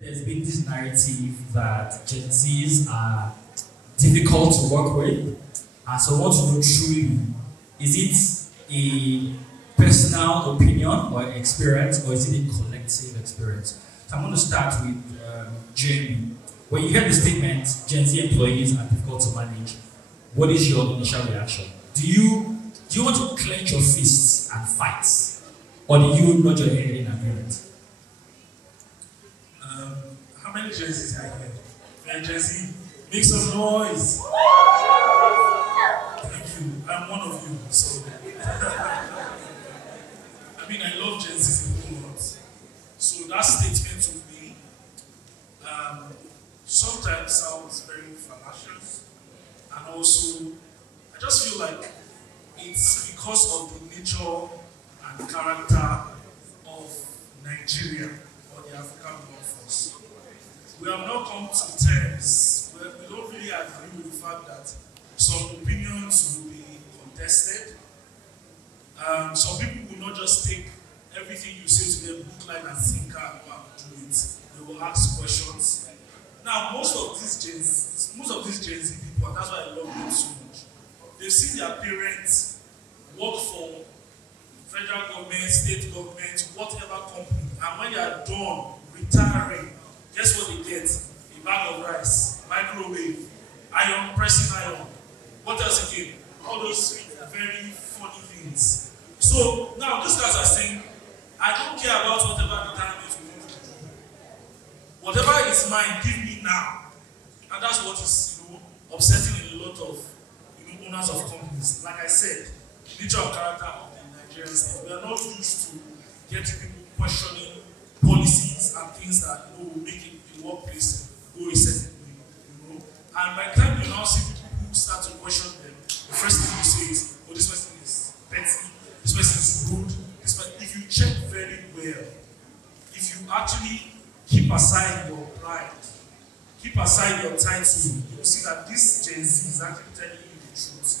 There's been this narrative that Gen Zs are difficult to work with, and so I want to know truly, is it a personal opinion or experience, or is it a collective experience? So I'm going to start with Jamie. When you hear the statement, Gen Z employees are difficult to manage, what is your initial reaction? Do you want to clench your fists and fight, or do you nod your head in agreement? How many Gen Zs are here? Hey, Gen Z, make some noise. Thank you. I'm one of you. So, I love Gen Zs a whole lot. So that statement to me sometimes sounds very fallacious, and also I just feel like it's because of the nature and character of Nigeria or the African workforce. We have not come to terms where we don't really agree with the fact that some opinions will be contested. Some people will not just take everything you say to them, book, line, and sinker, and go and do it. They will ask questions. Now, most of these Gen Z people, and that's why I love them so much, they've seen their parents work for federal government, state government, whatever company, and when they are done retiring, guess what they get? A bag of rice, microwave, iron, pressing iron. What else again? All those very funny things. So now these guys are saying, I don't care about whatever retirement we want to do. Whatever is mine, give me now. And that's what is upsetting a lot of owners of companies. Like I said, the nature and character of the Nigerian state. We are not used to getting people questioning policies and things that will make the workplace go a certain way. And by the time you now see people who start to question them, the first thing you say is, oh, this person is petty, this person is rude, this person. If you check very well, if you actually keep aside your pride, keep aside your title, you'll see that this Gen Z is actually telling you the truth.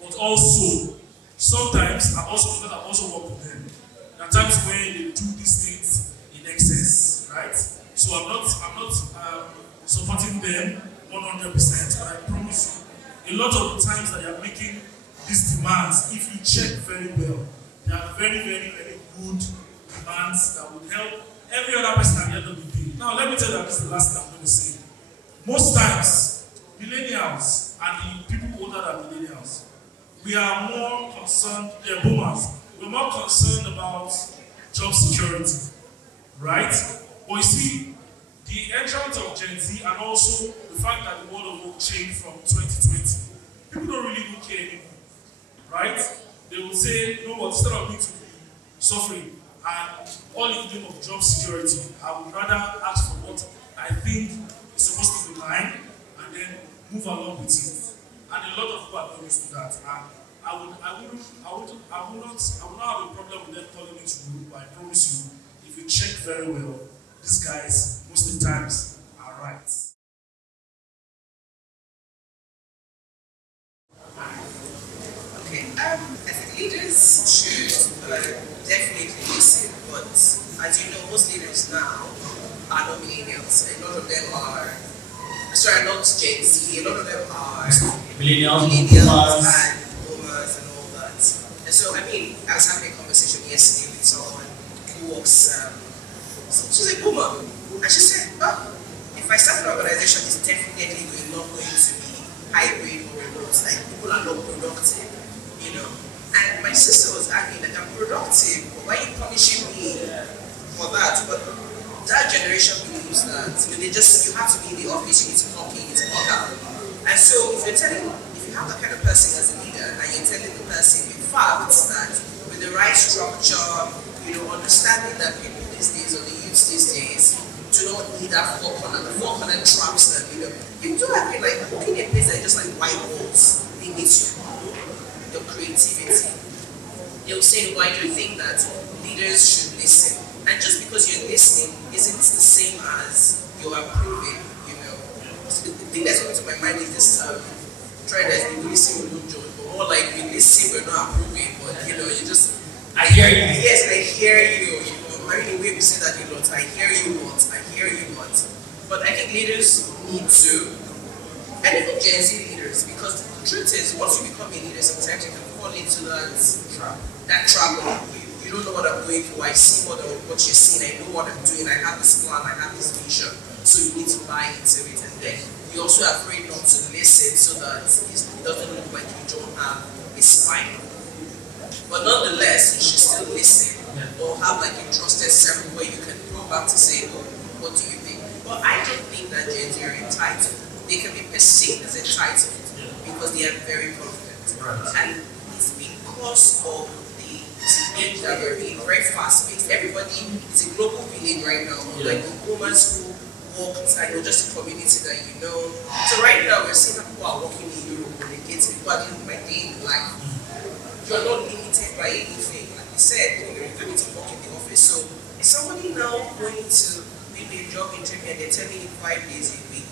But also, sometimes I also work with them. There are times where they do these things in excess, right? So I'm not supporting them 100%, but I promise you, a lot of the times that they are making these demands, if you check very well, they are very, very, very good demands that will help every other person at the end of the day. Now, let me tell you that this is the last thing I'm going to say. Most times, millennials and the people older than millennials, we are more concerned, boomers, we're more concerned about job security, right? But you see, the entrance of Gen Z and also the fact that the world of work changed from 2020, people don't really care anymore, right? They will say, you know what, instead of me to be suffering and all in the name of job security, I would rather ask for what I think is supposed to be mine and then move along with it. And a lot of people are not used to that. And I would not have a problem with them calling it rude, but I promise you, if you check very well, these guys, most of the times, are right. Okay, I think leaders should definitely listen, but as you know, most leaders now are not millennials. A lot of them are, not Gen Z, a lot of them are Millennials and boomers and all that. And so, I was having a conversation yesterday with someone who works, she's a boomer, and she said, if I start an organization, it's definitely not going to be hybrid or remote, like people are not productive, And my sister was arguing that I'm productive, but why are you punishing me for that? But that generation believes that you have to be in the office, you need to clock in, you need to clock out. And so if you have that kind of person as a leader, and you're telling the person in fact that with the right structure, understanding that people these days or the youth these days do not need that four-corner traps that you do agree, like working in a place that is just like white walls limits your creativity. They'll say, why do you think that leaders should listen? And just because you're listening isn't the same as you're approving, So the thing that's coming to my mind is this trend that you listen, we don't judge, but more like we listen, we're not approving, but you just I hear you. Yes, I hear you. I mean, the way we say that a lot, I hear you lot, I hear you lot. But I think leaders need to, and even Gen Z leaders, because the truth is, once you become a leader, sometimes you can fall into that trap of you don't know what I'm going through, I see what you're seeing, I know what I'm doing, I have this plan, I have this vision, so you need to buy into it, and then you also are afraid not to listen so that it doesn't look like you don't have a spine. But nonetheless, you should still listen, or have like a trusted circle where you can go back to say, oh, what do you think? But I don't think that Gen Z are entitled. They can be perceived as entitled because they are very confident. And it's because of the age that we're in, very fast paced. Everybody is a global village right now. Like the women who walk inside, or just a community that you know. So right now we're seeing people are walking in Europe when they get to people are doing my day in life. You're not limited by anything. Like you said, you're going to work in the office. So is somebody now going to maybe a job interview and they're telling you 5 days a week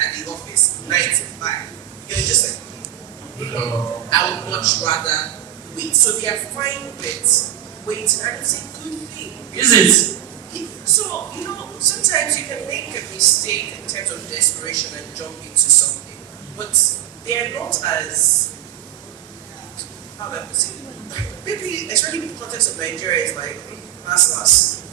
at the office, 9 to 5? You're just like, I would much rather wait. So they are fine with waiting, and it's a good thing. Is it? So, sometimes you can make a mistake in terms of desperation and jump into something, but they're not as, how do I put it? Maybe, especially in the context of Nigeria, it's like, last,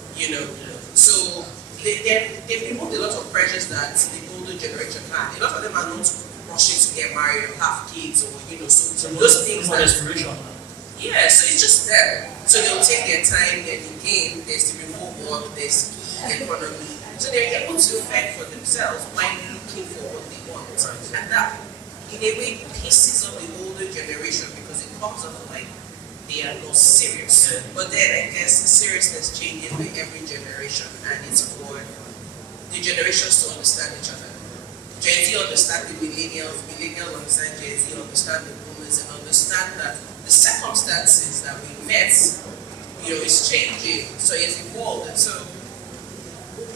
So, they've removed a lot of pressures that the older generation had. A lot of them are not rushing to get married or have kids or, so those things for desperation. Yeah, so it's just there. So they'll take their time, then again, there's the remote work, there's the economy. So they're able to fend for themselves by looking for what they want. And that, in a way, pisses off the older generation because it comes off like they are not serious. But then I guess the seriousness changes with every generation, and it's for the generations to understand each other. Gen Z understand the millennials understand Gen Z, understand the boomers, and understand that the circumstances that we met, is changing, so it's evolved. And so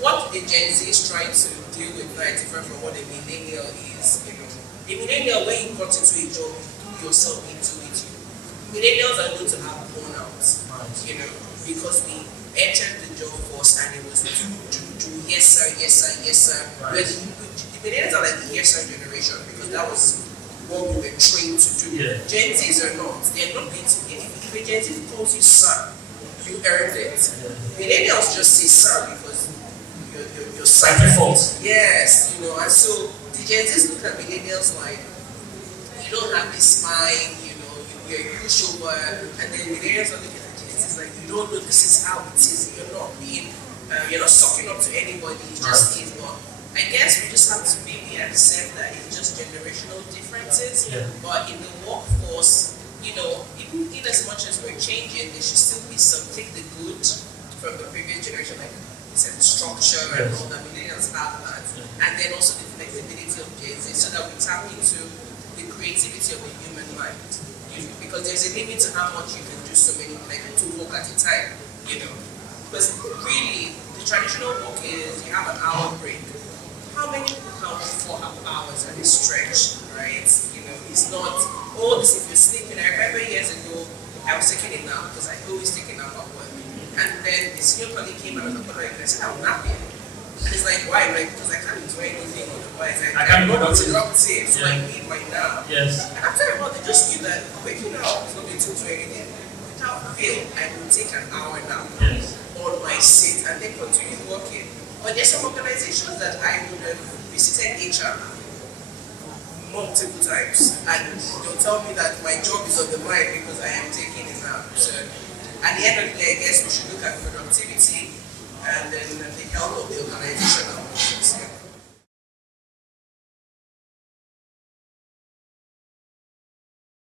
what the Gen Z is trying to deal with now is different from what a millennial is. A millennial, when you got into a job, you do yourself into it. Millennials are going to have burnouts, because we entered the job force and it was do, yes sir. Where the millennials are like the yes sir generation because that was what we were trained to do. Gen Zs are not. They're not going to. If a Gen Z calls you sir, you earned it. Millennials just say sir because you're by default. Yes, and so the Gen Zs look at millennials like you don't have this spine, you're a pushover, and then millennials are looking at Gen Zs like you don't know this is how it is. You're not sucking up to anybody. It just is one. I guess we just have to maybe accept that it's just generational differences. But in the workforce, even in as much as we're changing, there should still be some, take the good from the previous generation, like you said, the structure and all that millennials have that. And then also the flexibility of Gen Z so that we tap into the creativity of the human mind. Because there's a limit to how much you can do so many, like 2 work at a time, Because really, the traditional work is you have an hour break. How many people count 4 hours at a stretch, right? It's not all this. If you're sleeping, I remember years ago, I was taking a nap because I always take a nap at work. And then the senior colleague came out of the corner and I said, I'm napping. And he's like, why? I'm like, because I can't do anything otherwise. I can't go productive, so I need my nap. And after a while, they just knew that waking up is not going to do anything. Without fail, I will take an hour nap on my seat and then continue working. But there's some organizations that I would have visited HR multiple times, and they'll tell me that my job is on the mind because I am taking it nap. So at the end of the day, I guess we should look at productivity and then the health of the organization.